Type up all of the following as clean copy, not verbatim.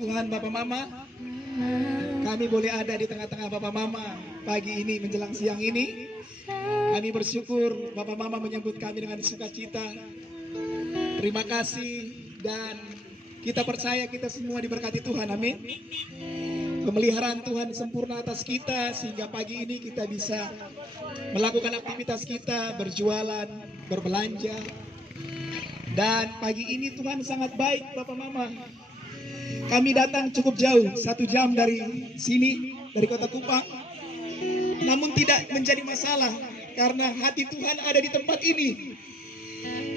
Tuhan Bapak Mama, kami boleh ada di tengah-tengah Bapak Mama pagi ini menjelang siang ini. Kami bersyukur Bapak Mama menyambut kami dengan sukacita. Terima kasih dan kita percaya kita semua diberkati Tuhan, amin. Pemeliharaan Tuhan sempurna atas kita sehingga pagi ini kita bisa melakukan aktivitas kita, berjualan, berbelanja. Dan pagi ini Tuhan sangat baik Bapak Mama. Kami datang cukup jauh, 1 jam dari sini, dari kota Kupang. Namun tidak menjadi masalah karena hati Tuhan ada di tempat ini.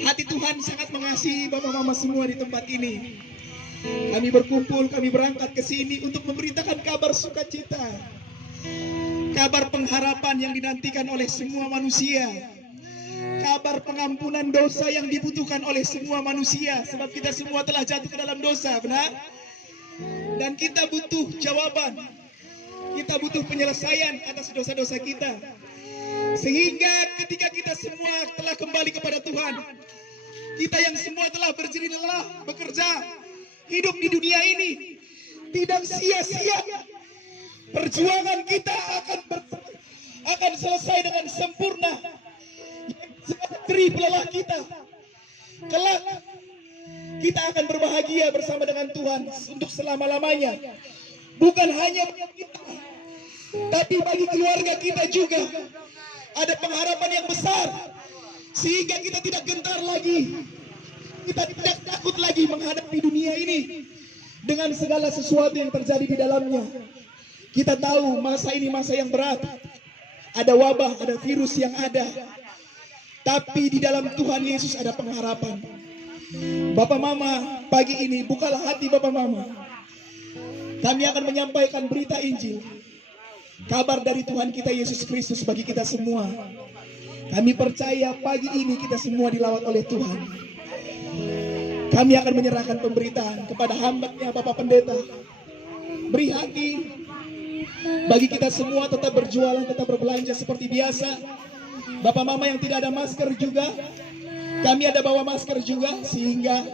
Hati Tuhan sangat mengasihi Bapak Mama semua di tempat ini. Kami berkumpul, kami berangkat ke sini untuk memberitakan kabar sukacita. Kabar pengharapan yang dinantikan oleh semua manusia. Kabar pengampunan dosa yang dibutuhkan oleh semua manusia. Sebab kita semua telah jatuh ke dalam dosa, benar? Dan kita butuh jawaban. Kita butuh penyelesaian atas dosa-dosa kita. Sehingga ketika kita semua telah kembali kepada Tuhan, kita yang semua telah berjerih lelah bekerja, hidup di dunia ini tidak sia-sia. Perjuangan kita akan selesai dengan sempurna. Jerih lelah kita. Kelak kita akan berbahagia bersama dengan Tuhan untuk selama-lamanya. Bukan hanya bagi kita, tapi bagi keluarga kita juga. Ada pengharapan yang besar sehingga kita tidak gentar lagi. Kita tidak takut lagi menghadapi dunia ini dengan segala sesuatu yang terjadi di dalamnya. Kita tahu masa ini masa yang berat. Ada wabah, ada virus yang ada. Tapi di dalam Tuhan Yesus ada pengharapan. Bapak Mama, pagi ini bukalah hati Bapak Mama. Kami akan menyampaikan berita Injil. Kabar dari Tuhan kita Yesus Kristus bagi kita semua. Kami percaya pagi ini kita semua dilawat oleh Tuhan. Kami akan menyerahkan pemberitaan kepada hamba-Nya Bapak Pendeta. Beri hati bagi kita semua, tetap berjualan, tetap berbelanja seperti biasa. Bapak Mama yang tidak ada masker juga, kami ada bawa masker juga, sehingga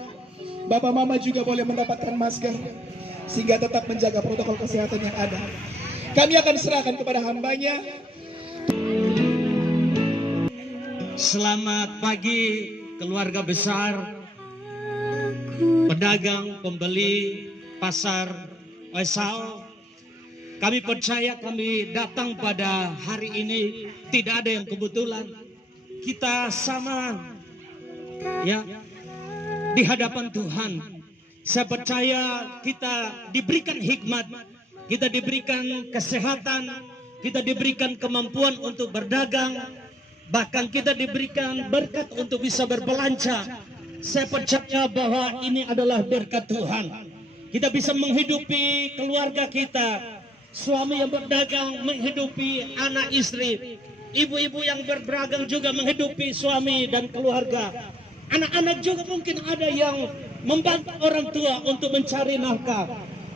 Bapak Mama juga boleh mendapatkan masker, sehingga tetap menjaga protokol kesehatan yang ada. Kami akan serahkan kepada hamba-Nya. Selamat pagi keluarga besar, pedagang, pembeli, pasar, Esau. Kami percaya kami datang pada hari ini tidak ada yang kebetulan. Kita sama ya di hadapan Tuhan. Saya percaya kita diberikan hikmat, kita diberikan kesehatan, kita diberikan kemampuan untuk berdagang, bahkan kita diberikan berkat untuk bisa berbelanja. Saya percaya bahwa ini adalah berkat Tuhan. Kita bisa menghidupi keluarga kita, suami yang berdagang menghidupi anak istri, ibu-ibu yang berdagang juga menghidupi suami dan keluarga. Anak-anak juga mungkin ada yang membantu orang tua untuk mencari nafkah.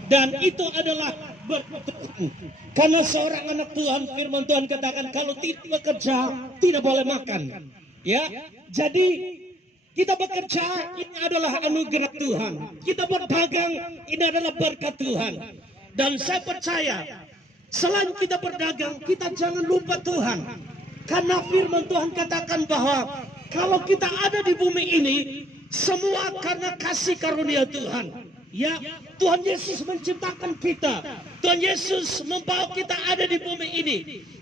Dan itu adalah berkat Tuhan. Karena seorang anak Tuhan, firman Tuhan katakan kalau tidak bekerja tidak boleh makan. Ya, jadi kita bekerja ini adalah anugerah Tuhan. Kita berdagang ini adalah berkat Tuhan. Dan saya percaya selain kita berdagang, kita jangan lupa Tuhan. Karena firman Tuhan katakan bahwa kalau kita ada di bumi ini, semua karena kasih karunia Tuhan. Ya, Tuhan Yesus menciptakan kita. Tuhan Yesus membawa kita ada di bumi ini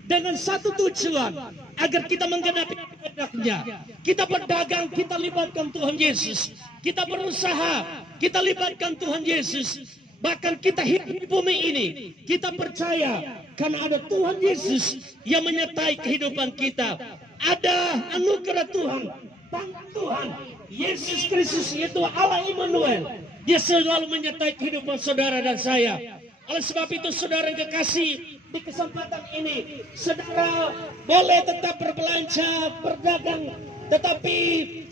dengan satu tujuan, agar kita menggenapi kehendak-Nya. Kita berdagang, kita libatkan Tuhan Yesus. Kita berusaha, kita libatkan Tuhan Yesus. Bahkan kita hidup di bumi ini, kita percaya karena ada Tuhan Yesus yang menyertai kehidupan kita. Ada anugerah Tuhan, tangan Tuhan, Yesus Kristus yaitu Allah Immanuel. Dia selalu menyertai kehidupan saudara dan saya. Oleh sebab itu saudara yang kekasih, di kesempatan ini saudara boleh tetap berbelanja, berdagang. Tetapi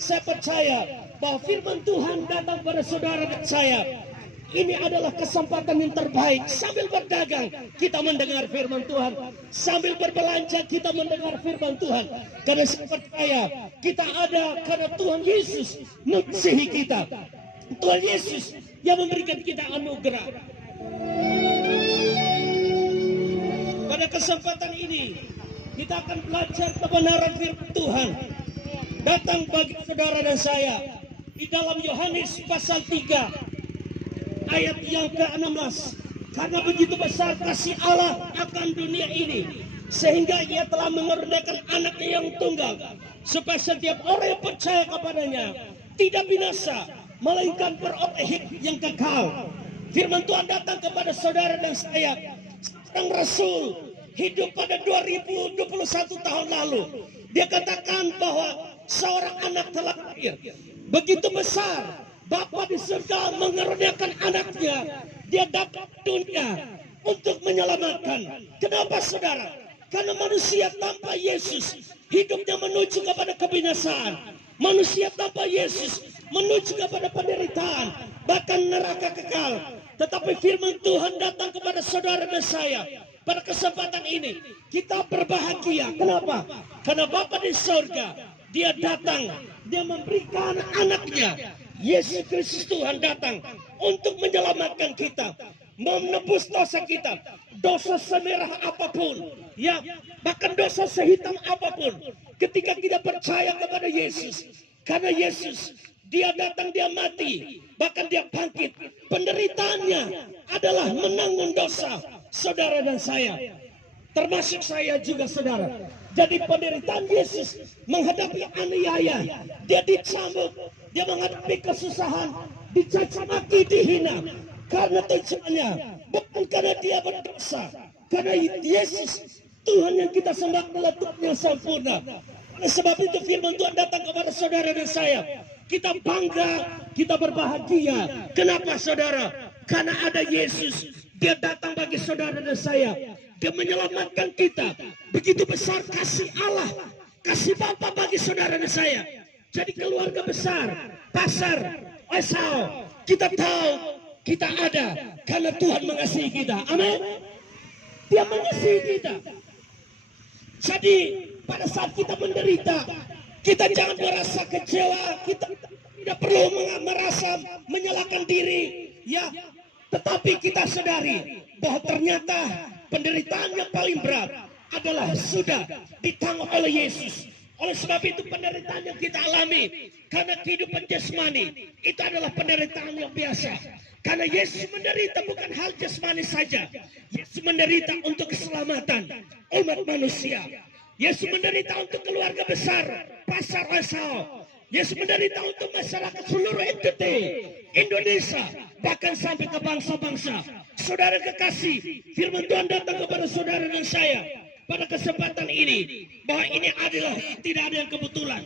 saya percaya bahwa firman Tuhan datang pada saudara dan saya. Ini adalah kesempatan yang terbaik. Sambil berdagang kita mendengar firman Tuhan, sambil berbelanja kita mendengar firman Tuhan. Karena saya percaya kita ada karena Tuhan Yesus mengasihi kita. Tuhan Yesus yang memberikan kita anugerah. Pada kesempatan ini kita akan belajar kebenaran firman Tuhan datang bagi saudara dan saya di dalam Yohanes pasal 3 ayat yang ke-16. Karena begitu besar kasih Allah akan dunia ini, sehingga ia telah mengerdakan anaknya yang tunggal, supaya setiap orang yang percaya kepadanya tidak binasa, melainkan beroleh hidup yang kekal. Firman Tuhan datang kepada saudara dan saya, seorang rasul hidup pada 2021 tahun lalu. Dia katakan bahwa seorang anak telah lahir. Begitu besar Bapa di surga mengeruniakan anaknya. Dia datang ke dunia untuk menyelamatkan. Kenapa saudara? Karena manusia tanpa Yesus hidupnya menuju kepada kebinasaan. Manusia tanpa Yesus menuju kepada penderitaan, bahkan neraka kekal. Tetapi firman Tuhan datang kepada saudara dan saya. Pada kesempatan ini kita berbahagia. Kenapa? Karena Bapa di surga, Dia datang, Dia memberikan anaknya. Yesus Kristus Tuhan datang untuk menyelamatkan kita, menebus dosa kita, dosa semerah apapun, ya, bahkan dosa sehitam apapun. Ketika kita percaya kepada Yesus, karena Yesus, Dia datang, Dia mati, bahkan Dia bangkit. Penderitaannya adalah menanggung dosa saudara dan saya, termasuk saya juga saudara. Jadi penderitaan Yesus menghadapi aniaya, Dia dicambuk, Dia menghadapi kesusahan, dicaci maki, dihina. Karena tujuannya bukan karena Dia berdosa, karena Yesus Tuhan yang kita sembah adalah Tuhan yang sempurna. Oleh sebab itu firman Tuhan datang kepada saudara dan saya. Kita bangga, kita berbahagia. Kenapa saudara? Karena ada Yesus. Dia datang bagi saudara dan saya. Dia menyelamatkan kita. Begitu besar kasih Allah, kasih Bapa bagi saudara dan saya. Jadi keluarga besar, pasar, Esau, kita tahu kita ada karena Tuhan mengasihi kita. Amin. Dia mengasihi kita. Jadi pada saat kita menderita, kita jangan merasa kecewa, kita tidak perlu merasa menyalahkan diri, ya. Tetapi kita sadari bahwa ternyata penderitaan yang paling berat adalah sudah ditanggung oleh Yesus. Oleh sebab itu penderitaan yang kita alami karena kehidupan jasmani itu adalah penderitaan yang biasa. Karena Yesus menderita bukan hal jasmani saja. Yesus menderita untuk keselamatan umat manusia. Yesus menderita untuk keluarga besar, pasar Esau. Yesus menderita untuk masyarakat seluruh entiti Indonesia, bahkan sampai ke bangsa-bangsa. Saudara kekasih, firman Tuhan datang kepada saudara dan saya pada kesempatan ini, bahwa ini adalah tidak ada yang kebetulan.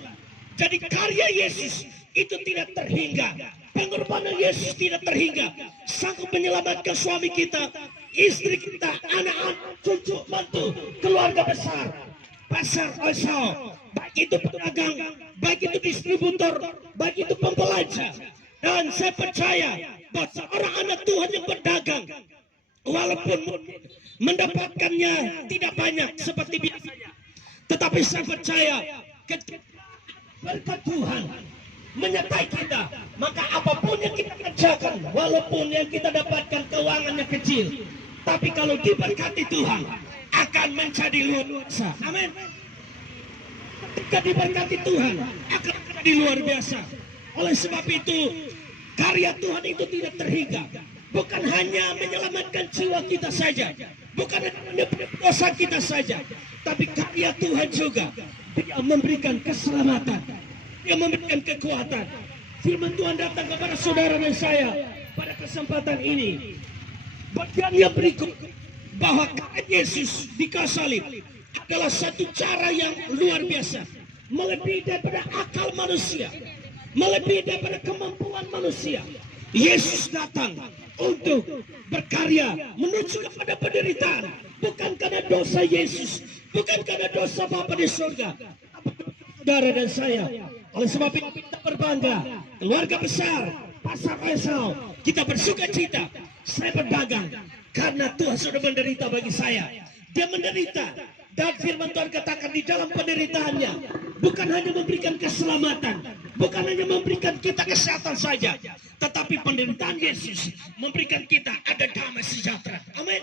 Jadi karya Yesus itu tidak terhingga, pengorbanan Yesus tidak terhingga, sanggup menyelamatkan suami kita, istri kita, anak-anak, cucu, mantu, keluarga besar, pasar Esau, baik itu pedagang, baik itu distributor, baik itu pembelanja. Dan saya percaya bahwa seorang anak Tuhan yang berdagang, walaupun mendapatkannya tidak banyak seperti biasanya, tetapi saya percaya berkat Tuhan menyertai kita, maka apapun yang kita kerjakan, walaupun yang kita dapatkan keuangannya kecil, tapi kalau diberkati Tuhan akan menjadi luar biasa. Amin. Ketika diberkati Tuhan akan menjadi luar biasa. Oleh sebab itu karya Tuhan itu tidak terhingga. Bukan hanya menyelamatkan jiwa kita saja, bukan hanya menebus dosa kita saja, tapi karya Tuhan juga. Dia memberikan keselamatan, Dia memberikan kekuatan. Firman Tuhan datang kepada saudara dan saya pada kesempatan ini. Bagian yang berikut, bahwa karya Yesus di kayu salib adalah satu cara yang luar biasa, melebihi daripada akal manusia, melebihi daripada kemampuan manusia. Yesus datang untuk berkarya menuju kepada penderitaan, bukan karena dosa Yesus, bukan karena dosa Bapa di surga, saudara dan saya. Oleh sebab itu kita berbangga, keluarga besar, pasar Esau, kita bersuka cita. Saya berdagang karena Tuhan sudah menderita bagi saya. Dia menderita, dan firman Tuhan katakan di dalam penderitaannya bukan hanya memberikan keselamatan, bukan hanya memberikan kita kesehatan saja, Tetapi penderitaan Yesus memberikan kita ada damai sejahtera. Amin.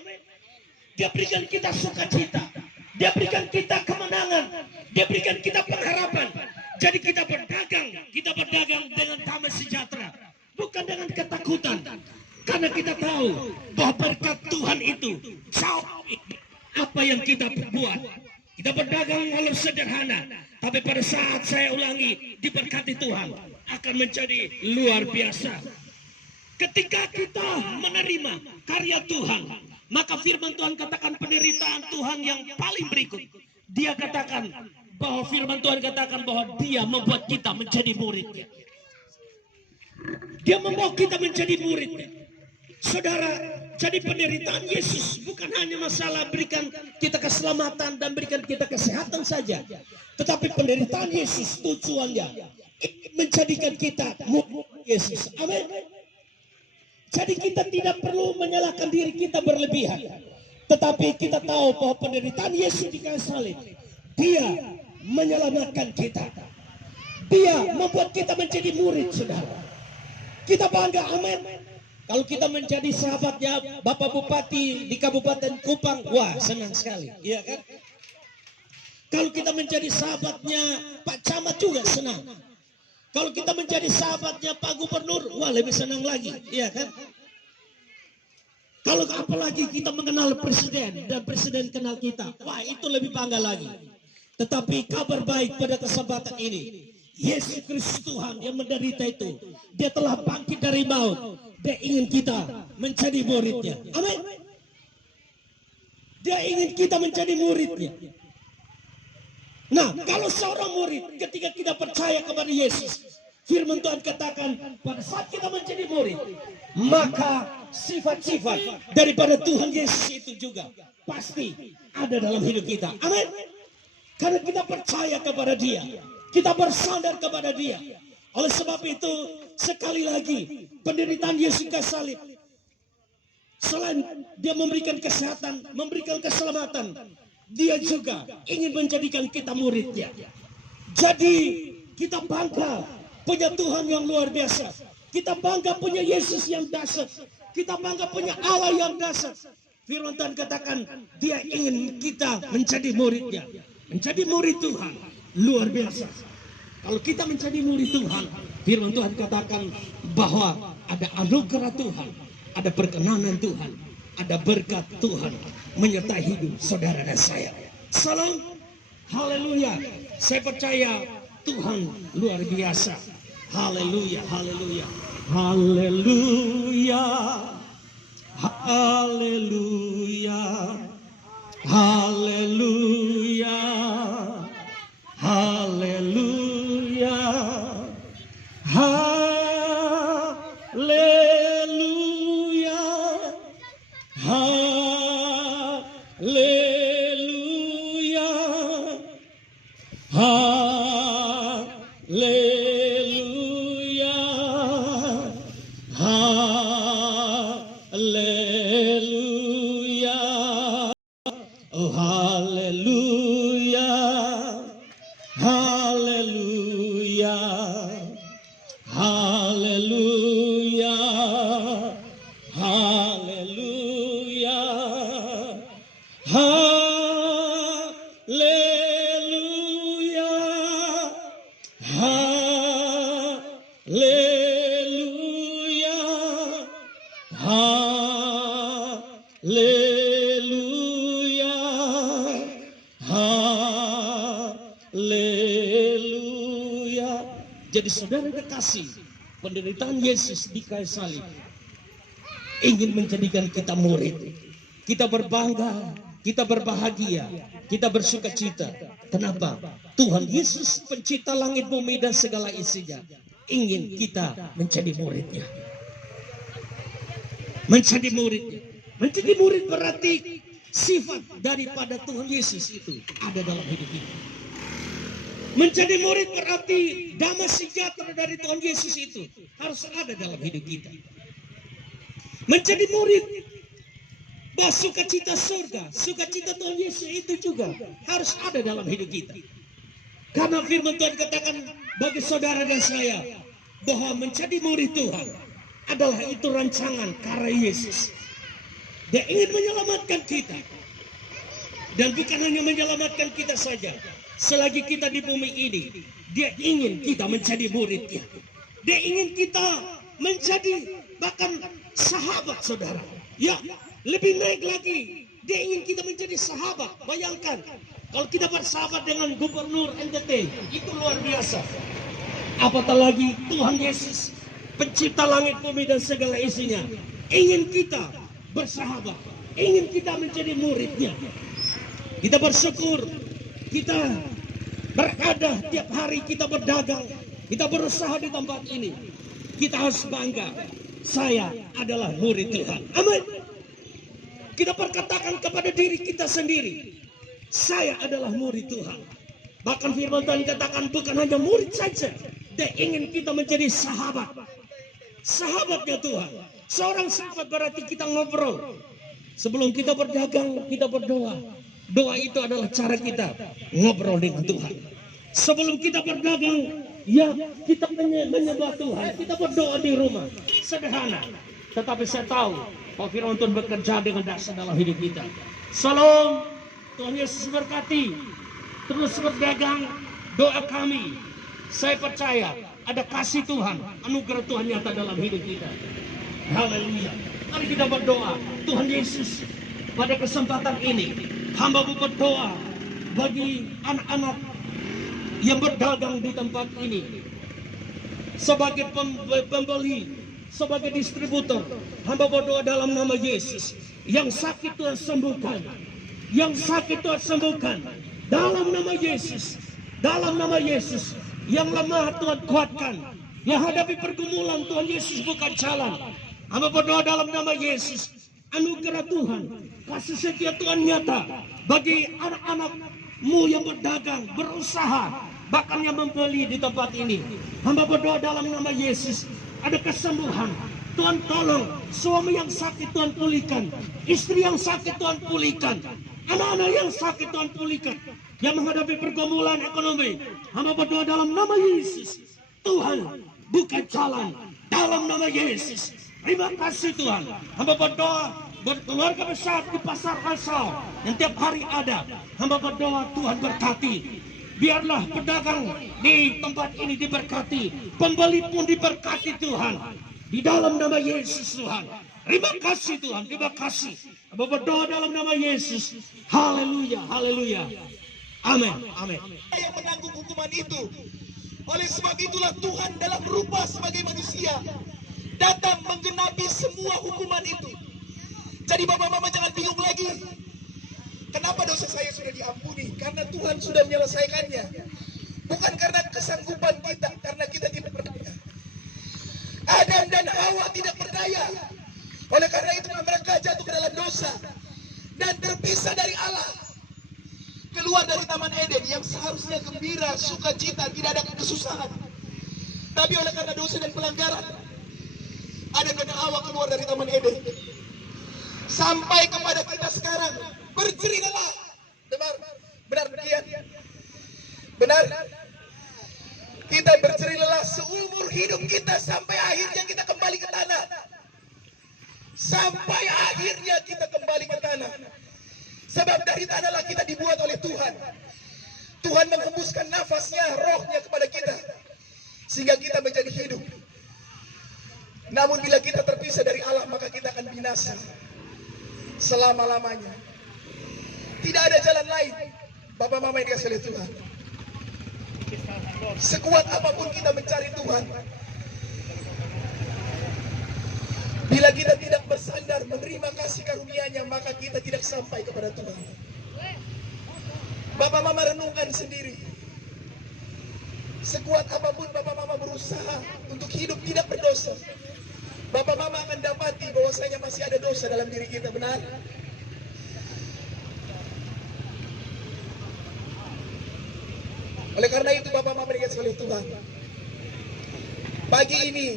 Dia berikan kita sukacita. Dia berikan kita kemenangan. Dia berikan kita pengharapan. Jadi kita berdagang dengan damai sejahtera. Bukan dengan ketakutan. Karena kita tahu bahwa berkat Tuhan itu jauh apa yang kita perbuat. Kita berdagang walau sederhana. Tapi pada saat saya ulangi, diberkati Tuhan akan menjadi luar biasa. Ketika kita menerima karya Tuhan, maka firman Tuhan katakan penderitaan Tuhan yang paling berikut. Dia katakan bahwa firman Tuhan katakan bahwa dia membuat kita menjadi muridnya. Dia membawa kita menjadi muridnya. Saudara, jadi penderitaan Yesus bukan hanya masalah berikan kita keselamatan dan berikan kita kesehatan saja. Tetapi penderitaan Yesus tujuannya menjadikan kita murid Yesus. Amin. Jadi kita tidak perlu menyalahkan diri kita berlebihan. Tetapi kita tahu bahwa penderitaan Yesus di kayu salib, dia menyelamatkan kita. Dia membuat kita menjadi murid, saudara. Kita bangga, amin. Kalau kita menjadi sahabatnya Bapak Bupati di Kabupaten Kupang, wah senang sekali, iya kan? Kalau kita menjadi sahabatnya Pak Camat juga senang. Kalau kita menjadi sahabatnya Pak Gubernur, wah lebih senang lagi, iya kan? Kalau apalagi kita mengenal Presiden dan Presiden kenal kita, wah itu lebih bangga lagi. Tetapi kabar baik pada kesempatan ini, Yesus Kristus Tuhan yang menderita itu, dia telah bangkit dari maut. Dia ingin kita menjadi muridnya. Amin. Dia ingin kita menjadi muridnya. Nah, kalau seorang murid ketika kita percaya kepada Yesus, firman Tuhan katakan pada saat kita menjadi murid, maka sifat-sifat daripada Tuhan Yesus itu juga pasti ada dalam hidup kita. Amin. Karena kita percaya kepada Dia, kita bersandar kepada Dia. Oleh sebab itu, sekali lagi, penderitaan Yesus kayu salib, selain dia memberikan kesehatan, memberikan keselamatan, dia juga ingin menjadikan kita muridnya. Jadi kita bangga punya Tuhan yang luar biasa. Kita bangga punya Yesus yang dahsyat. Kita bangga punya Allah yang dahsyat. Firman Tuhan katakan dia ingin kita menjadi muridnya, menjadi murid Tuhan. Luar biasa. Kalau kita menjadi murid Tuhan, firman Tuhan katakan bahwa ada anugerah Tuhan, ada perkenanan Tuhan, ada berkat Tuhan menyertai hidup saudara dan saya. Salam, haleluya. Saya percaya Tuhan luar biasa. Haleluya, haleluya, haleluya, haleluya, haleluya, haleluya. Haleluya, haleluya, haleluya, haleluya, oh haleluya, haleluya. Haleluya, haleluya, haleluya, haleluya, haleluya, haleluya. Jadi saudara kekasih, penderitaan Yesus di kayu salib ingin menjadikan kita murid. Kita berbangga, kita berbahagia, kita bersukacita. Kenapa? Tuhan Yesus pencipta langit bumi dan segala isinya ingin kita menjadi muridnya. Menjadi muridnya. Menjadi murid berarti sifat daripada Tuhan Yesus itu ada dalam hidup kita. Menjadi murid berarti damai sejahtera dari Tuhan Yesus itu harus ada dalam hidup kita. Menjadi murid, bahwa sukacita surga, sukacita Tuhan Yesus itu juga harus ada dalam hidup kita. Karena firman Tuhan katakan bagi saudara dan saya bahwa menjadi murid Tuhan adalah itu rancangan karya Yesus. Dia ingin menyelamatkan kita. Dan bukan hanya menyelamatkan kita saja. Selagi kita di bumi ini, dia ingin kita menjadi muridnya. Dia ingin kita menjadi bahkan sahabat saudara. Ya, lebih naik lagi. Dia ingin kita menjadi sahabat. Bayangkan, kalau kita bersahabat dengan gubernur NTT, itu luar biasa. Apatah lagi Tuhan Yesus, pencipta langit bumi dan segala isinya, ingin kita bersahabat, ingin kita menjadi muridnya. Kita bersyukur, kita berada tiap hari, kita berdagang, kita berusaha di tempat ini. Kita harus bangga, saya adalah murid Tuhan. Amin. Kita perkatakan kepada diri kita sendiri, saya adalah murid Tuhan. Bahkan firman Tuhan katakan bukan hanya murid saja, dia ingin kita menjadi sahabat. Sahabatnya Tuhan. Seorang sahabat berarti kita ngobrol. Sebelum kita berdagang, kita berdoa. Doa itu adalah cara kita ngobrol dengan Tuhan. Sebelum kita berdagang, ya kita menyembah Tuhan. Kita berdoa di rumah. Sederhana. Tetapi saya tahu bahwa firman Tuhan bekerja dengan dahsyat dalam hidup kita. Salam. Tuhan Yesus berkati. Terus berdagang. Doa kami. Saya percaya ada kasih Tuhan, anugerah Tuhan nyata dalam hidup kita. Haleluya. Mari kita berdoa. Tuhan Yesus, pada kesempatan ini hamba berdoa bagi anak-anak yang berdagang di tempat ini. Sebagai pembeli, sebagai distributor, hamba berdoa dalam nama Yesus. Yang sakit Tuhan sembuhkan. Yang sakit Tuhan sembuhkan. Dalam nama Yesus. Dalam nama Yesus. Yang lemah Tuhan kuatkan. Yang hadapi pergumulan Tuhan Yesus bukan jalan. Hamba berdoa dalam nama Yesus. Anugerah Tuhan, kasih setia Tuhan nyata bagi anak-anakmu yang berdagang, berusaha, bahkan yang membeli di tempat ini. Hamba berdoa dalam nama Yesus, ada kesembuhan. Tuhan tolong, suami yang sakit Tuhan pulihkan, istri yang sakit Tuhan pulihkan, anak-anak yang sakit Tuhan pulihkan, yang menghadapi pergumulan ekonomi. Hamba berdoa dalam nama Yesus, Tuhan buka jalan dalam nama Yesus. Terima kasih Tuhan. Hamba berdoa buat keluarga besar di pasar asal yang tiap hari ada. Hamba berdoa Tuhan berkati. Biarlah pedagang di tempat ini diberkati. Pembeli pun diberkati Tuhan. Di dalam nama Yesus Tuhan. Terima kasih Tuhan. Terima kasih. Hamba berdoa dalam nama Yesus. Haleluya. Haleluya. Amin. Amin. Yang menanggung hukuman itu. Oleh sebab itulah Tuhan dalam rupa sebagai manusia datang menggenapi semua hukuman itu. Jadi bapak mama jangan bingung lagi. Kenapa dosa saya sudah diampuni? Karena Tuhan sudah menyelesaikannya. Bukan karena kesanggupan kita, karena kita tidak berdaya. Adam dan Hawa tidak berdaya. Oleh karena itu mereka jatuh ke dalam dosa dan terpisah dari Allah. Keluar dari Taman Eden yang seharusnya gembira, sukacita, tidak ada kesusahan. Tapi oleh karena dosa dan pelanggaran, Adam dan Hawa keluar dari Taman Eden. Sampai kepada kita sekarang, berjerilah. Benar demikian. Benar. Kita berjerilah seumur hidup kita sampai akhirnya kita kembali ke tanah. Sampai akhirnya kita kembali ke tanah. Sebab dari tanahlah kita dibuat oleh Tuhan. Tuhan menghembuskan nafasnya, rohnya kepada kita. Sehingga kita menjadi hidup. Namun bila kita terpisah dari Allah, maka kita akan binasa selama-lamanya. Tidak ada jalan lain. Bapak mama yang dikasihi oleh Tuhan, sekuat apapun kita mencari Tuhan, bila kita tidak bersandar menerima kasih karunia-Nya, maka kita tidak sampai kepada Tuhan. Bapak mama renungkan sendiri. Sekuat apapun bapak mama berusaha untuk hidup tidak berdosa, bapak mama akan dapati bahwasanya masih ada dosa dalam diri kita, benar? Oleh karena itu bapak mama dikasihi oleh Tuhan, pagi ini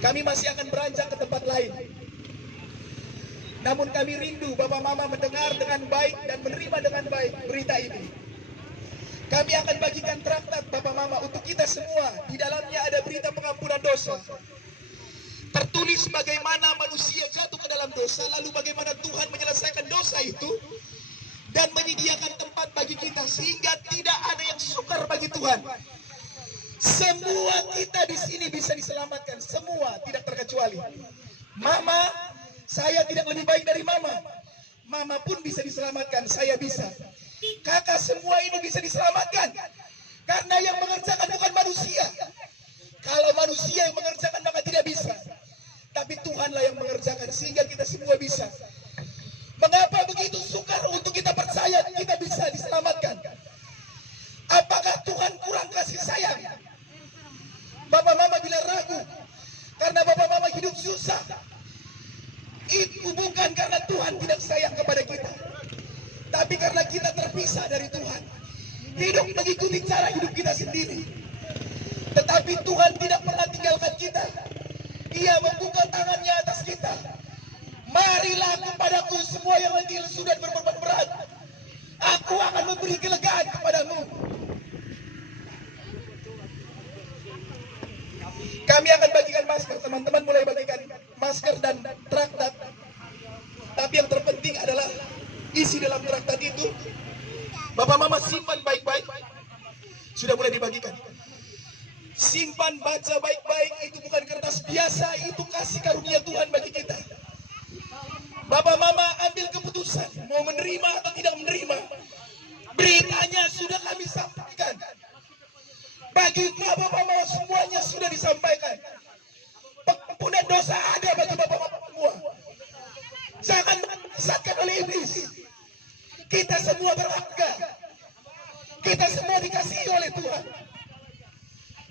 kami masih akan beranjak ke tempat lain. Namun kami rindu bapak mama mendengar dengan baik dan menerima dengan baik berita ini. Kami akan bagikan traktat bapak mama untuk kita semua. Di dalamnya ada berita pengampunan dosa. tertulis bagaimana manusia jatuh ke dalam dosa, lalu bagaimana Tuhan menyelesaikan dosa itu dan menyediakan tempat bagi kita sehingga tidak ada yang sukar bagi Tuhan. Semua kita di sini bisa diselamatkan, semua tidak terkecuali. Mama, saya tidak lebih baik dari mama. Mama pun bisa diselamatkan, saya bisa. Kakak, semua ini bisa diselamatkan karena yang mengerjakan bukan manusia. Kalau manusia yang mengerjakan maka tidak bisa. Tapi Tuhanlah yang mengerjakan sehingga kita semua bisa. Mengapa begitu sukar untuk kita percaya kita bisa diselamatkan? Apakah Tuhan kurang kasih sayang? Bapak mama bila ragu karena bapak mama hidup susah, itu bukan karena Tuhan tidak sayang kepada kita, tapi karena kita terpisah dari Tuhan, hidup mengikuti cara hidup kita sendiri. Tetapi Tuhan tidak pernah tinggalkan kita. Ia membuka tangannya atas kita. Marilah kepadaku semua yang letih lesu dan berbeban berat, aku akan memberi kelegaan kepadamu. Kami akan bagikan masker, teman-teman mulai bagikan masker dan traktat. Tapi yang terpenting adalah isi dalam traktat itu. Bapak mama simpan baik-baik. Sudah mulai dibagikan. Simpan, baca baik-baik, itu bukan kertas biasa, itu kasih karunia Tuhan bagi kita. Bapak mama ambil keputusan, mau menerima atau tidak menerima. Beritanya sudah kami sampaikan. Bagi bapak mama semuanya sudah disampaikan. Pengampunan dosa ada bagi bapak mama semua. Jangan disesatkan oleh iblis. Kita semua berharga. Kita semua dikasihi oleh Tuhan.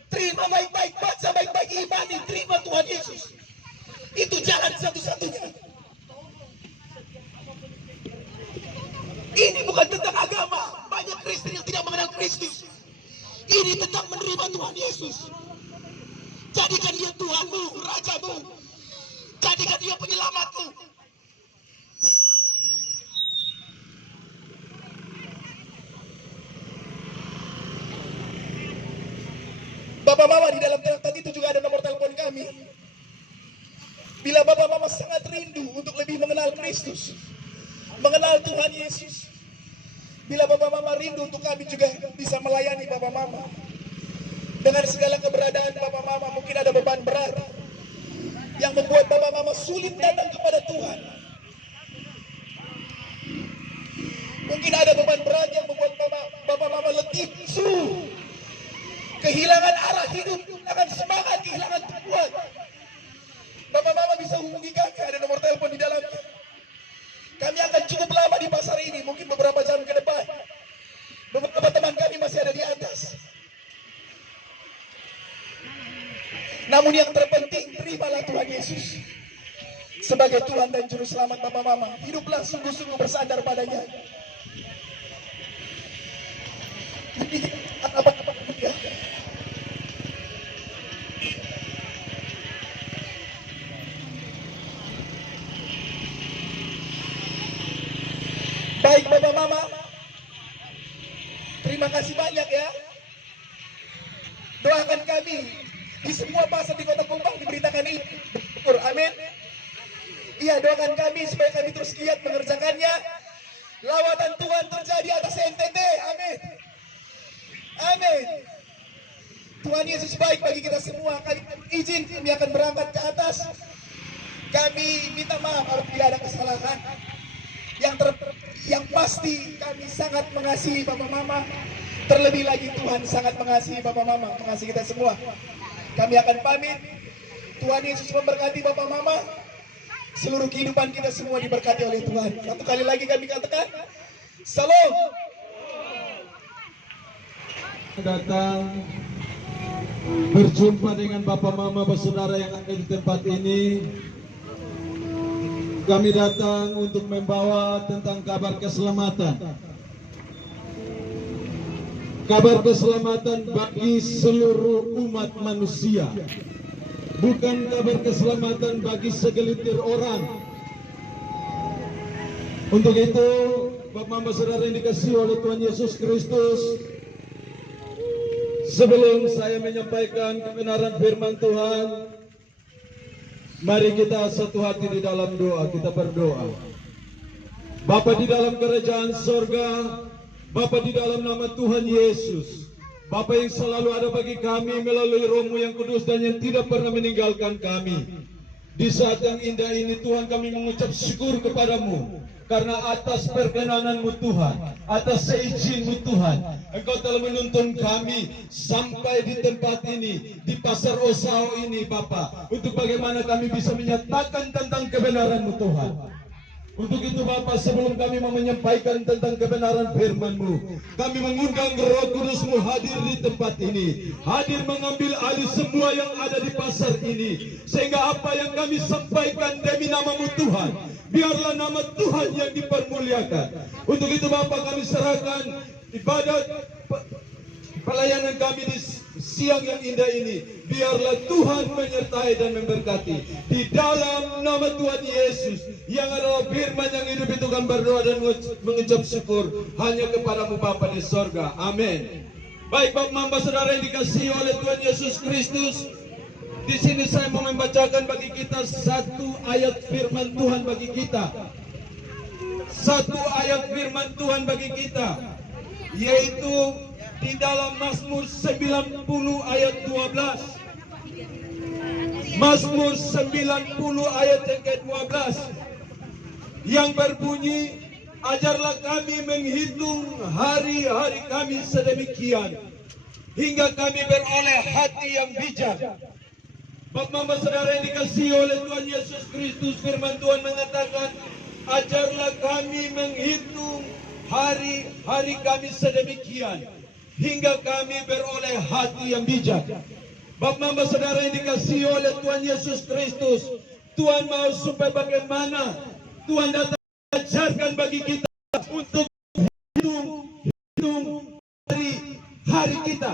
Terima baik-baik, baca baik-baik, imani, terima Tuhan Yesus. Itu jalan satu-satunya. Ini bukan tentang agama. Banyak Kristen yang tidak mengenal Kristus. Ini tentang menerima Tuhan Yesus. Jadikan dia Tuhanmu, Rajamu. Jadikan dia penyelamatmu. Bapak mama, di dalam traktat itu juga ada nomor telepon kami. Bila bapak mama sangat rindu untuk lebih mengenal Kristus, mengenal Tuhan Yesus. Bila bapak mama rindu untuk kami juga bisa melayani bapak mama. Dengan segala keberadaan bapak mama, mungkin ada beban berat yang membuat bapak mama sulit datang kepada Tuhan. Mungkin ada beban berat yang membuat bapak mama letih, kehilangan arah hidup, kehilangan semangat, kehilangan kekuatan. Bapak mama bisa hubungi kami, ada nomor telepon di dalam. Kami akan cukup lama di pasar ini, mungkin beberapa jam ke depan. Beberapa teman kami masih ada di atas. Namun yang terpenting, terimalah Tuhan Yesus sebagai Tuhan dan Juru Selamat bapak mama. Hiduplah sungguh-sungguh bersandar padanya. Baik bapak mama, terima kasih banyak ya. Doakan kami di semua pasar di Kota Kupang diberitakan ini. Amin. Iya, doakan kami supaya kami terus giat mengerjakannya. Lawatan Tuhan terjadi atas NTT. Amin. Amin. Tuhan Yesus baik bagi kita semua. Kami izin kami akan berangkat ke atas. Kami minta maaf apabila ada kesalahan. Yang pasti kami sangat mengasihi Bapak Mama. Terlebih lagi Tuhan sangat mengasihi Bapak Mama, mengasihi kita semua. Kami akan pamit. Tuhan Yesus memberkati Bapak Mama. Seluruh kehidupan kita semua diberkati oleh Tuhan. Satu kali lagi kami katakan, Salam. Datang berjumpa dengan Bapak Mama bersaudara yang ada di tempat ini. Kami datang untuk membawa tentang kabar keselamatan. Kabar keselamatan bagi seluruh umat manusia. Bukan kabar keselamatan bagi segelintir orang. Untuk itu, Bapak Mama saudara yang dikasihi oleh Tuhan Yesus Kristus, sebelum saya menyampaikan kebenaran firman Tuhan, Mari kita satu hati di dalam doa, kita berdoa. Bapa di dalam kerajaan sorga, Bapa di dalam nama Tuhan Yesus, Bapa yang selalu ada bagi kami melalui Roh-Mu yang kudus dan yang tidak pernah meninggalkan kami. Di saat yang indah ini Tuhan, kami mengucap syukur kepadamu karena atas perkenanan-Mu Tuhan, atas seizin-Mu Tuhan, Engkau telah menuntun kami sampai di tempat ini, di pasar Osao ini Bapa, untuk bagaimana kami bisa menyatakan tentang kebenaran-Mu Tuhan. Untuk itu Bapa, sebelum kami mau menyampaikan tentang kebenaran firman-Mu, kami mengundang Roh Kudus-Mu hadir di tempat ini, hadir mengambil alih semua yang ada di pasar ini, sehingga apa yang kami sampaikan demi nama-Mu Tuhan, biarlah nama Tuhan yang dipermuliakan. Untuk itu Bapa, kami serahkan ibadat pelayanan kami di siang yang indah ini, biarlah Tuhan menyertai dan memberkati. Di dalam nama Tuhan Yesus yang adalah firman yang hidup itu, kami berdoa dan mengucap syukur hanya kepadamu Bapa di sorga. Amin. Baik Bapak Mamba Saudara yang dikasihi oleh Tuhan Yesus Kristus, di sini saya mau membacakan bagi kita satu ayat firman Tuhan bagi kita. Satu ayat firman Tuhan bagi kita, yaitu di dalam Mazmur 90 ayat 12. Mazmur 90 ayat yang ke-12 yang berbunyi, ajarlah kami menghitung hari-hari kami sedemikian, hingga kami beroleh hati yang bijak. Bapak Mama Saudara yang dikasihi oleh Tuhan Yesus Kristus, firman Tuhan mengatakan, ajarlah kami menghitung hari-hari kami sedemikian, hingga kami beroleh hati yang bijak. Bapak Mama Saudara yang dikasihi oleh Tuhan Yesus Kristus, Tuhan mau supaya bagaimana Tuhan datang mengajarkan bagi kita untuk hitung hari-hari kita.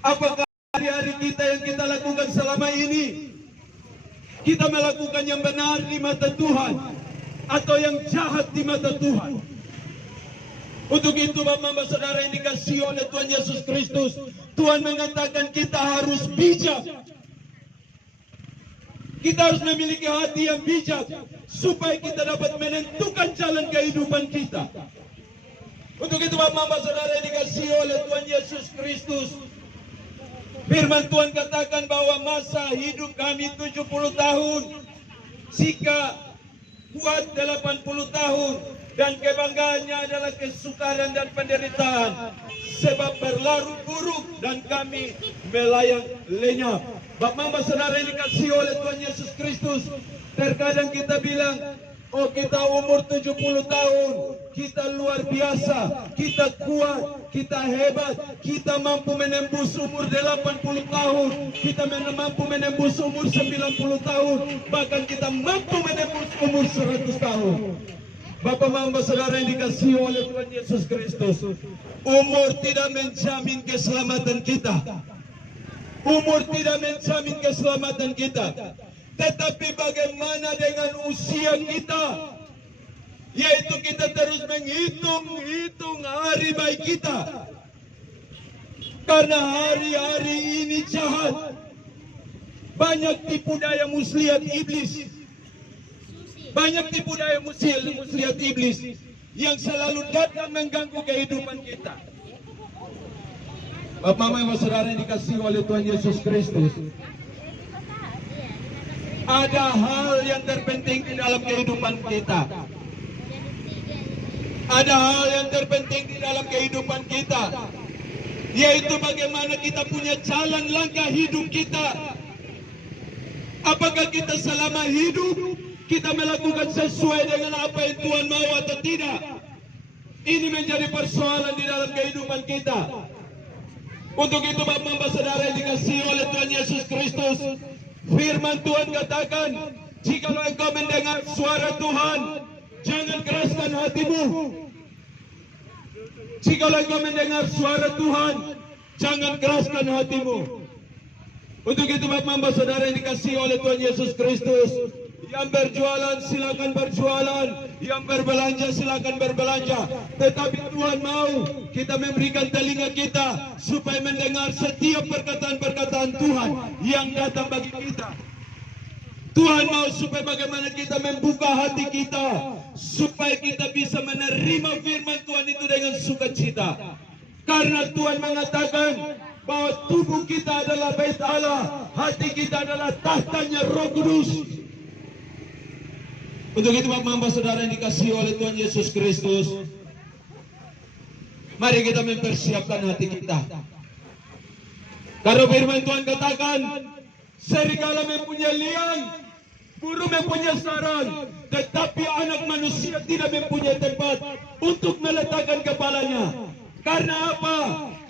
Apakah hari-hari kita yang kita lakukan selama ini, kita melakukan yang benar di mata Tuhan atau yang jahat di mata Tuhan? Untuk itu Bapak Mama Saudara yang dikasihi oleh Tuhan Yesus Kristus, Tuhan mengatakan kita harus bijak. Kita harus memiliki hati yang bijak supaya kita dapat menentukan jalan kehidupan kita. Untuk itu Bapak Mama Saudara yang dikasihi oleh Tuhan Yesus Kristus, firman Tuhan katakan bahwa masa hidup kami 70 tahun, jika kuat 80 tahun, dan kebanggaannya adalah kesukaran dan penderitaan, sebab berlarut buruk dan kami melayang lenyap. Bapak Mama Saudara yang dikasihi oleh Tuhan Yesus Kristus, terkadang kita bilang, oh kita umur 70 tahun, kita luar biasa, kita kuat, kita hebat, kita mampu menembus umur 80 tahun, kita mampu menembus umur 90 tahun, bahkan kita mampu menembus umur 100 tahun. Bapak Mama Saudara yang dikasihi oleh Tuhan Yesus Kristus, umur tidak menjamin keselamatan kita. Umur tidak menjamin keselamatan kita. Tetapi bagaimana dengan usia kita? Yaitu kita terus menghitung hari baik kita. Karena hari-hari ini jahat. Banyak tipu daya muslihat iblis. Banyak tipu daya muslihat iblis yang selalu datang mengganggu kehidupan kita. Bapak Mama Ibu Saudara yang dikasihi oleh Tuhan Yesus Kristus, ada hal yang terpenting di dalam kehidupan kita. Ada hal yang terpenting di dalam kehidupan kita, yaitu bagaimana kita punya jalan langkah hidup kita. Apakah kita selama hidup kita melakukan sesuai dengan apa yang Tuhan mau atau tidak? Ini menjadi persoalan di dalam kehidupan kita. Untuk itu Bapak Mama Saudara yang dikasihi oleh Tuhan Yesus Kristus, firman Tuhan katakan, jikalau engkau mendengar suara Tuhan, jangan keraskan hatimu. Jikalau engkau mendengar suara Tuhan, jangan keraskan hatimu. Untuk itu Bapak Mama Saudara yang dikasihi oleh Tuhan Yesus Kristus, yang berjualan silakan berjualan, yang berbelanja silakan berbelanja. Tetapi Tuhan mau kita memberikan telinga kita supaya mendengar setiap perkataan-perkataan Tuhan yang datang bagi kita. Tuhan mau supaya bagaimana kita membuka hati kita, supaya kita bisa menerima firman Tuhan itu dengan sukacita. Karena Tuhan mengatakan bahwa tubuh kita adalah bait Allah, hati kita adalah tahtanya Roh Kudus. Untuk itu Bapak Saudara yang dikasihi oleh Tuhan Yesus Kristus, mari kita mempersiapkan hati kita. Karena firman Tuhan katakan, serigala mempunyai liang, burung mempunyai sarang, tetapi anak manusia tidak mempunyai tempat untuk meletakkan kepalanya. Karena apa?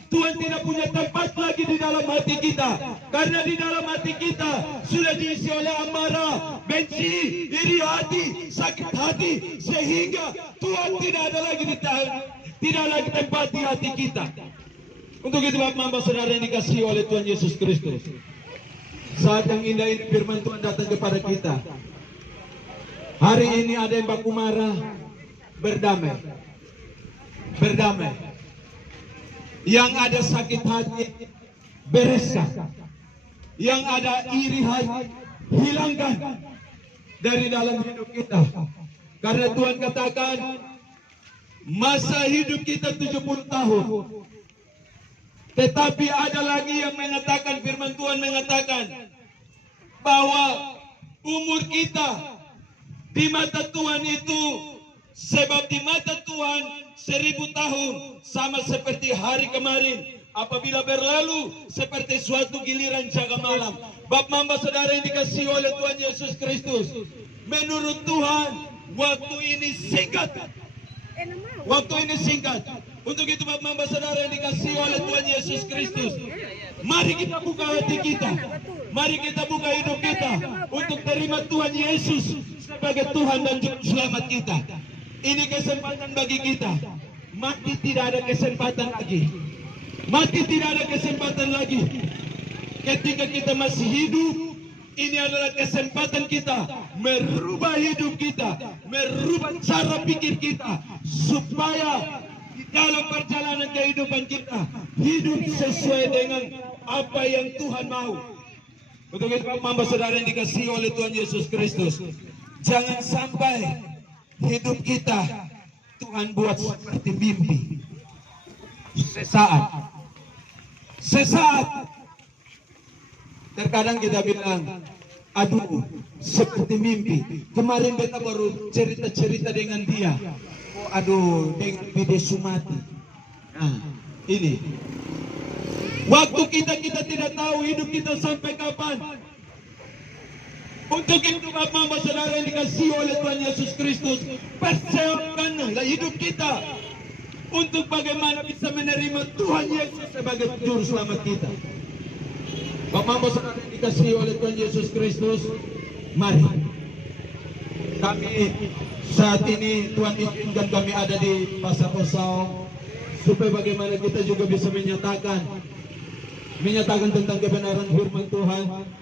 Tuhan tidak punya tempat lagi di dalam hati kita. Karena di dalam hati kita sudah diisi oleh amarah, benci, iri hati, sakit hati, sehingga Tuhan tidak ada lagi tempat di hati kita. Untuk itu Bapak Saudara yang dikasihi oleh Tuhan Yesus Kristus, saat yang indah ini firman Tuhan datang kepada kita. Hari ini ada yang baku marah, berdamai. Yang ada sakit hati, bereskan. Yang ada iri hati, hilangkan dari dalam hidup kita. Karena Tuhan katakan, masa hidup kita 70 tahun. Tetapi ada lagi yang mengatakan, firman Tuhan mengatakan bahwa umur kita di mata Tuhan itu, sebab di mata Tuhan 1000 tahun sama seperti hari kemarin, apabila berlalu seperti suatu giliran jaga malam. Bapak Saudara yang dikasihi oleh Tuhan Yesus Kristus, menurut Tuhan waktu ini singkat. Untuk itu Bapak Saudara yang dikasihi oleh Tuhan Yesus Kristus, mari kita buka hati kita, mari kita buka hidup kita untuk terima Tuhan Yesus sebagai Tuhan dan Juru Selamat kita. Ini kesempatan bagi kita. Mati tidak ada kesempatan lagi. Mati tidak ada kesempatan lagi. Ketika kita masih hidup, ini adalah kesempatan kita merubah hidup kita, merubah cara pikir kita, supaya di dalam perjalanan kehidupan kita hidup sesuai dengan apa yang Tuhan mau. Untuk itu Bapak Saudara yang dikasihi oleh Tuhan Yesus Kristus, jangan sampai hidup kita Tuhan buat seperti mimpi. Sesaat terkadang kita bilang, aduh seperti mimpi. Kemarin kita baru cerita-cerita dengan dia, oh, aduh dengan Bide Sumati. Nah ini waktu kita tidak tahu hidup kita sampai kapan. Untuk itu Bapak Saudara yang dikasihi oleh Tuhan Yesus Kristus, persiapkanlah hidup kita untuk bagaimana bisa menerima Tuhan Yesus sebagai Juru Selamat kita. Bapak Saudara yang dikasihi oleh Tuhan Yesus Kristus, mari kami saat ini Tuhan izinkan kami ada di Pasar Osau, supaya bagaimana kita juga bisa menyatakan tentang kebenaran firman Tuhan.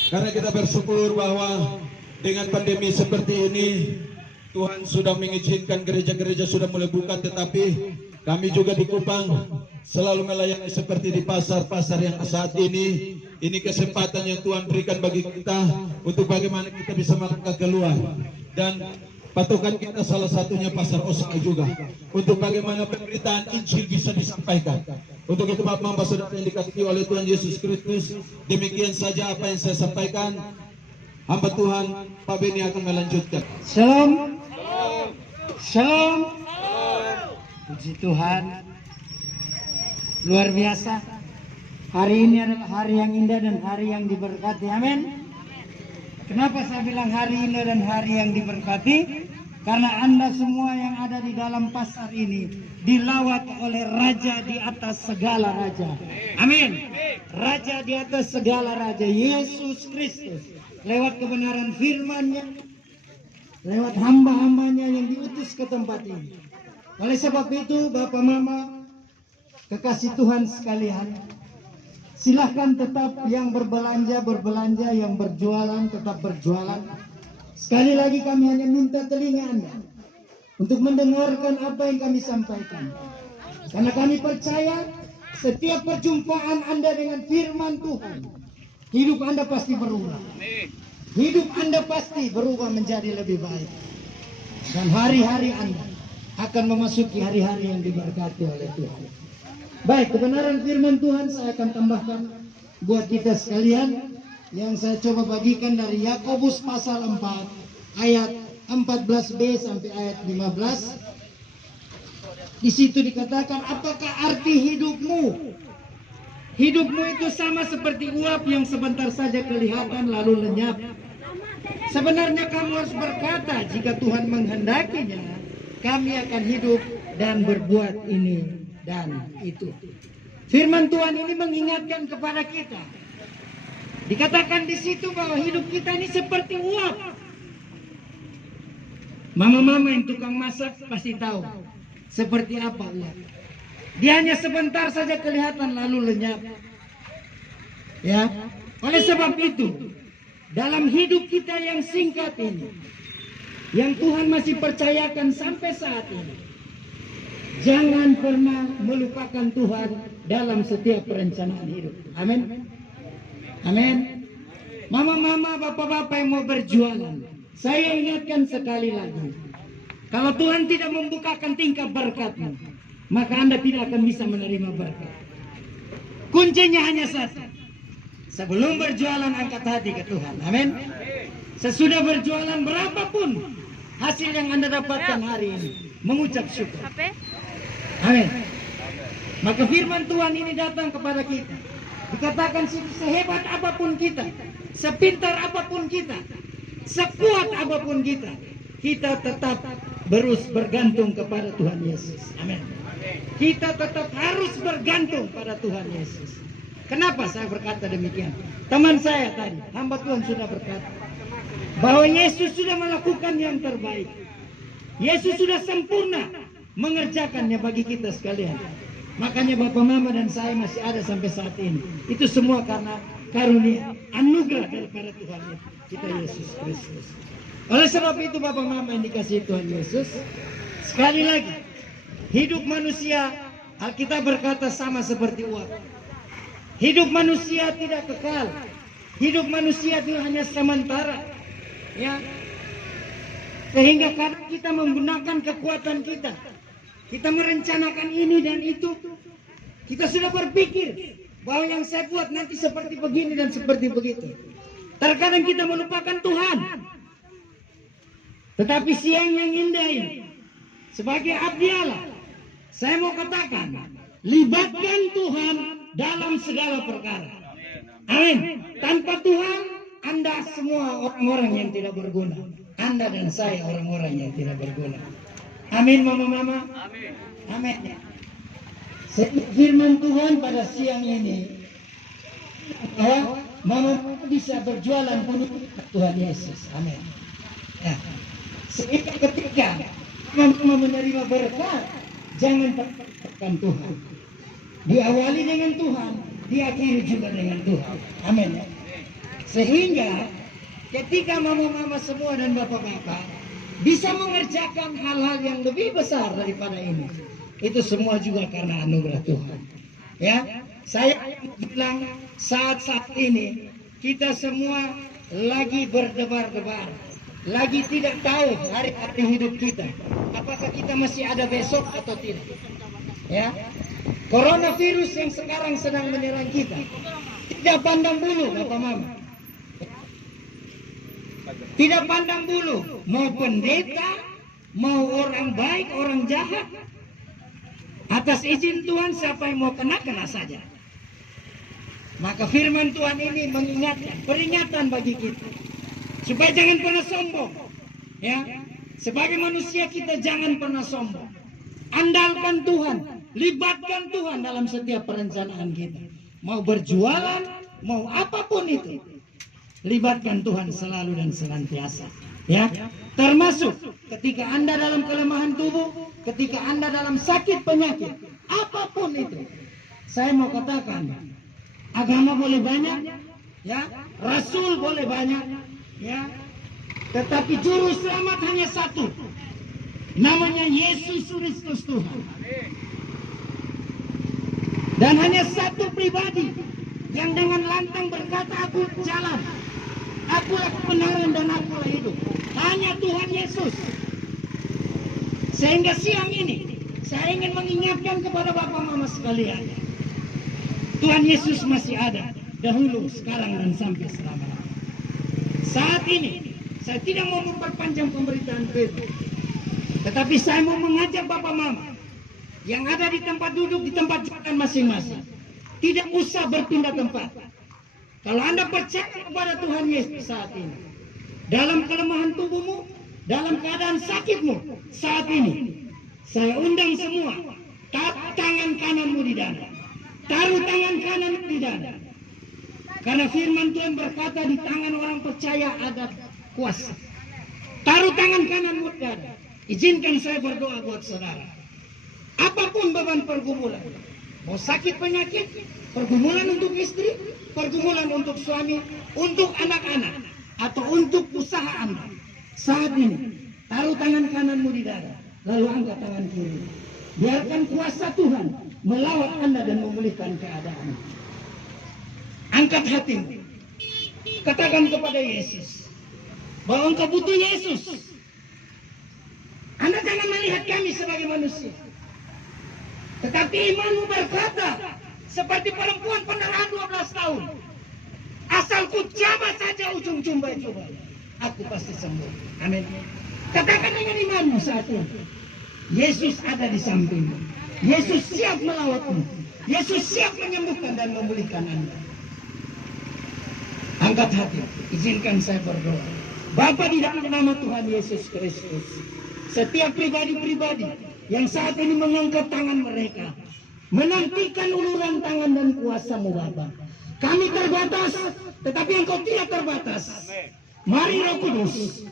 Karena kita bersyukur bahwa dengan pandemi seperti ini Tuhan sudah mengizinkan gereja-gereja sudah mulai buka, tetapi kami juga di Kupang selalu melayani seperti di pasar-pasar yang saat ini. Ini kesempatan yang Tuhan berikan bagi kita untuk bagaimana kita bisa melangkah keluar, dan patokan kita salah satunya Pasar Osau juga, untuk bagaimana pemberitaan Injil bisa disampaikan. Untuk itu Bapak Saudara yang dikasihi oleh Tuhan Yesus Kristus, demikian saja apa yang saya sampaikan. Hamba Tuhan Pak Beni akan melanjutkan. Shalom. Shalom. Puji Tuhan. Luar biasa. Hari ini adalah hari yang indah dan hari yang diberkati. Amin. Kenapa saya bilang hari indah dan hari yang diberkati? Karena Anda semua yang ada di dalam pasar ini dilawat oleh Raja di atas segala raja. Amin. Raja di atas segala raja, Yesus Kristus. Lewat kebenaran firman-Nya, lewat hamba-hambanya yang diutus ke tempat ini. Oleh sebab itu Bapak Mama, kekasih Tuhan sekalian, silahkan tetap yang berbelanja, yang berjualan, tetap berjualan. Sekali lagi kami hanya minta telinga Anda untuk mendengarkan apa yang kami sampaikan. Karena kami percaya setiap perjumpaan Anda dengan firman Tuhan, hidup Anda pasti berubah. hidup Anda pasti berubah menjadi lebih baik. Dan hari-hari Anda akan memasuki hari-hari yang diberkati oleh Tuhan. Baik, kebenaran firman Tuhan saya akan tambahkan buat kita sekalian yang saya coba bagikan dari Yakobus pasal 4 ayat 14b sampai ayat 15. Di situ dikatakan, apakah arti hidupmu? Hidupmu itu sama seperti uap yang sebentar saja kelihatan lalu lenyap. Sebenarnya kamu harus berkata, jika Tuhan menghendakinya, kami akan hidup dan berbuat ini dan itu. Firman Tuhan ini mengingatkan kepada kita. Dikatakan di situ bahwa hidup kita ini seperti uap. Mama-mama yang tukang masak pasti tahu seperti apa uap. Dia hanya sebentar saja kelihatan lalu lenyap. Ya, oleh sebab itu, dalam hidup kita yang singkat ini, yang Tuhan masih percayakan sampai saat ini, jangan pernah melupakan Tuhan dalam setiap perencanaan hidup. Amin. Amin. Mama-mama, bapak-bapak yang mau berjualan, saya ingatkan sekali lagi, kalau Tuhan tidak membukakan tingkap berkatmu, maka Anda tidak akan bisa menerima berkat. Kuncinya hanya satu. Sebelum berjualan, angkat hati ke Tuhan. Amin. Sesudah berjualan, berapapun hasil yang Anda dapatkan hari ini, mengucap syukur. Amin. Maka firman Tuhan ini datang kepada kita. Dikatakan sehebat apapun kita, sepintar apapun kita, sekuat apapun kita, kita tetap bergantung kepada Tuhan Yesus. Amin. Kita tetap harus bergantung pada Tuhan Yesus. Kenapa saya berkata demikian? Teman saya tadi, hamba Tuhan sudah berkata bahwa Yesus sudah melakukan yang terbaik. Yesus sudah sempurna mengerjakannya bagi kita sekalian. Makanya Bapak Mama dan saya masih ada sampai saat ini. Itu semua karena karunia, anugerah daripada Tuhan kita Yesus Kristus. Oleh sebab itu Bapak Mama yang dikasihi Tuhan Yesus, sekali lagi, hidup manusia, Alkitab berkata sama seperti uap. Hidup manusia tidak kekal. Hidup manusia itu hanya sementara. Ya. Sehingga kadang kita menggunakan kekuatan kita. Kita merencanakan ini dan itu. Kita sudah berpikir bahwa yang saya buat nanti seperti begini dan seperti begitu. Terkadang kita melupakan Tuhan. Tetapi siang yang indah ini, sebagai abdi Allah, saya mau katakan, libatkan Tuhan dalam segala perkara. Amin. Tanpa Tuhan, Anda semua orang-orang yang tidak berguna. Anda dan saya orang-orang yang tidak berguna. Amin, mama-mama. Amin. Amin. Firman Tuhan pada siang ini, bahwa mama bisa berjualan penuh Tuhan Yesus. Amin. Ya. Sehingga ketika mama menerima berkat, jangan lupakan Tuhan. Diawali dengan Tuhan, diakhiri juga dengan Tuhan. Amin. Sehingga ketika mama-mama semua dan bapak-bapak bisa mengerjakan hal-hal yang lebih besar daripada ini, itu semua juga karena anugerah Tuhan. Ya, saya bilang saat-saat ini kita semua lagi berdebar-debar, lagi tidak tahu hari-hari hidup kita, apakah kita masih ada besok atau tidak. Ya, coronavirus yang sekarang sedang menyerang kita tidak pandang bulu, Bapak Mama. Tidak pandang bulu, mau pendeta, mau orang baik, orang jahat. Atas izin Tuhan, siapa yang mau kena saja. Maka firman Tuhan ini mengingatkan, peringatan bagi kita, supaya jangan pernah sombong. Ya, sebagai manusia kita jangan pernah sombong. Andalkan Tuhan, libatkan Tuhan dalam setiap perencanaan kita. Mau berjualan, mau apapun itu, libatkan Tuhan selalu dan senantiasa. Ya, termasuk ketika Anda dalam kelemahan tubuh, ketika Anda dalam sakit penyakit, apapun itu. Saya mau katakan, agama boleh banyak, ya, rasul boleh banyak, ya, tetapi juru selamat hanya satu, namanya Yesus Kristus Tuhan. Dan hanya satu pribadi yang dengan lantang berkata, aku jalan, Akulah kebenaran dan akulah hidup. Hanya Tuhan Yesus. Sehingga siang ini saya ingin mengingatkan kepada Bapak Mama sekalian, Tuhan Yesus masih ada, dahulu, sekarang, dan sampai selama-lamanya. Saat ini saya tidak mau memperpanjang pemberitaan Febri, tetapi saya mau mengajak Bapak Mama yang ada di tempat duduk, di tempat makan masing-masing, tidak usah berpindah tempat. Kalau Anda percaya kepada Tuhan Yesus saat ini, dalam kelemahan tubuhmu, dalam keadaan sakitmu saat ini, saya undang semua, taruh tangan kananmu di dada. Taruh tangan kananmu di dada. Karena firman Tuhan berkata di tangan orang percaya ada kuasa. Taruh tangan kananmu di dada. Izinkan saya berdoa buat saudara. Apapun beban pergumulan, mau sakit penyakit, pergumulan untuk istri, pergumulan untuk suami, untuk anak-anak, atau untuk usaha Anda. Saat ini, taruh tangan kananmu di dada. Lalu angkat tangan kiri. Biarkan kuasa Tuhan melawat Anda dan memulihkan keadaan. Angkat hatimu. Katakan kepada Yesus bahwa engkau butuh Yesus. Anda jangan melihat kami sebagai manusia, tetapi imanmu berkata seperti perempuan pendarahan 12 tahun. Asal ku jabat saja ujung jubah, aku pasti sembuh. Amin. Katakan dengan imanmu saat ini, Yesus ada di sampingmu. Yesus siap melawatmu. Yesus siap menyembuhkan dan memulihkan Anda. Angkat hati, izinkan saya berdoa. Bapa, di dalam nama Tuhan Yesus Kristus, setiap pribadi-pribadi yang saat ini mengangkat tangan mereka, menantikan uluran tangan dan kuasa-Mu Bapa. Kami terbatas, tetapi Engkau tidak terbatas. Mari Roh Kudus,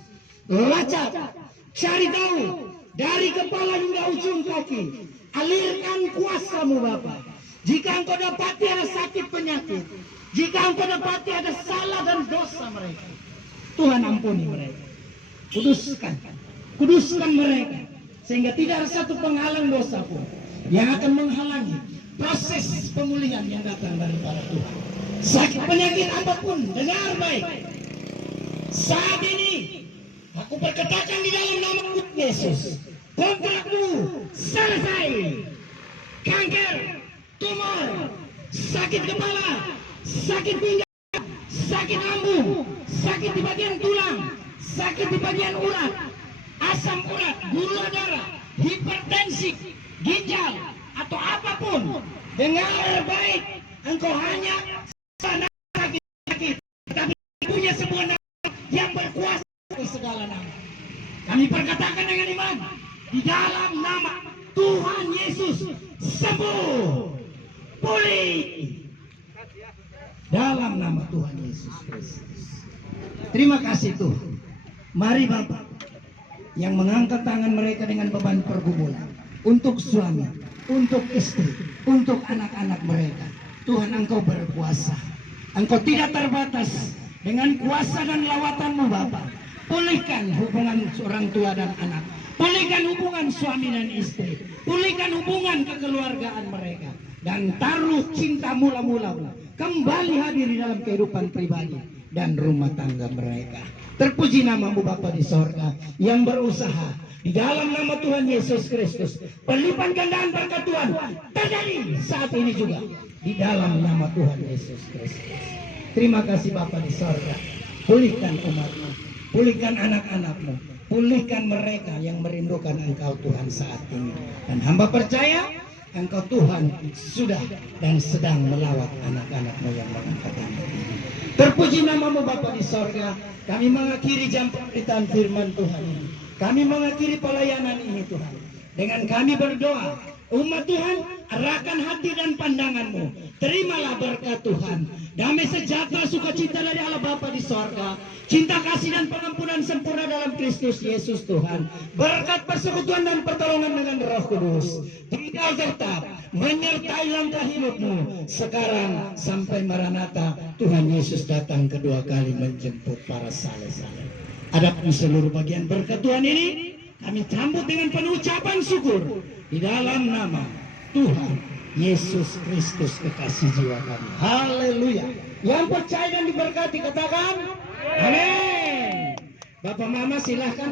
lacak, cari tahu dari kepala hingga ujung kaki, alirkan kuasa-Mu Bapa. Jika Engkau dapati ada sakit penyakit, jika Engkau dapati ada salah dan dosa mereka, Tuhan ampuni mereka. Kuduskan mereka, sehingga tidak ada satu penghalang dosa pun yang akan menghalangi proses pemulihan yang datang daripada Tuhan. Sakit penyakit apapun, dengar baik. Saat ini aku berkatakan di dalam nama Yesus, kontrakmu selesai. Kanker, tumor, sakit kepala, sakit pinggang, sakit lambung, sakit di bagian tulang, sakit di bagian urat, asam urat, gula darah, hipertensi, ginjal, atau apapun, dengar baik. Engkau hanya sakit, tapi punya sebuah nama yang berkuasa segala nama. Kami perkatakan dengan iman, di dalam nama Tuhan Yesus, sembuh, pulih, dalam nama Tuhan Yesus Kristus. Terima kasih Tuhan. Mari Bapak yang mengangkat tangan mereka dengan beban pergumulan, untuk suami, untuk istri, untuk anak-anak mereka. Tuhan, Engkau berkuasa. Engkau tidak terbatas. Dengan kuasa dan lawatan-Mu Bapa, pulihkan hubungan orang tua dan anak, pulihkan hubungan suami dan istri, pulihkan hubungan kekeluargaan mereka, dan taruh cinta mula-mula kembali hadir di dalam kehidupan pribadi dan rumah tangga mereka. Terpuji nama-Mu Bapa di sorga yang berusaha di dalam nama Tuhan Yesus Kristus. Perlipat gandaan berkat Tuhan terjadi saat ini juga di dalam nama Tuhan Yesus Kristus. Terima kasih Bapa di sorga. Pulihkan umat-Mu, pulihkan anak-anak-Mu, pulihkan mereka yang merindukan Engkau Tuhan saat ini. Dan hamba percaya Engkau Tuhan sudah dan sedang melawat anak-anak-Mu yang mengangkat tangan ini. Terpuji nama-Mu Bapa di sorga. Kami mengakhiri jam pemberitaan firman Tuhan ini. Kami mengakhiri pelayanan ini Tuhan. Dengan kami berdoa, umat Tuhan, arahkan hati dan pandangan-Mu. Terimalah berkat Tuhan. Damai sejahtera sukacita dari Allah Bapa di sorga, cinta kasih dan pengampunan sempurna dalam Kristus Yesus Tuhan, berkat persekutuan dan pertolongan dengan Roh Kudus tinggal tetap menyertai langkah hidupmu sekarang sampai Maranatha Tuhan Yesus datang kedua kali menjemput para saleh-saleh. Adapun seluruh bagian berkat Tuhan ini kami sambut dengan penuh ucapan syukur di dalam nama Tuhan Yesus Kristus kekasih jiwa kami. Haleluya. Yang percaya dan diberkati katakan Amin. Bapak Mama silahkan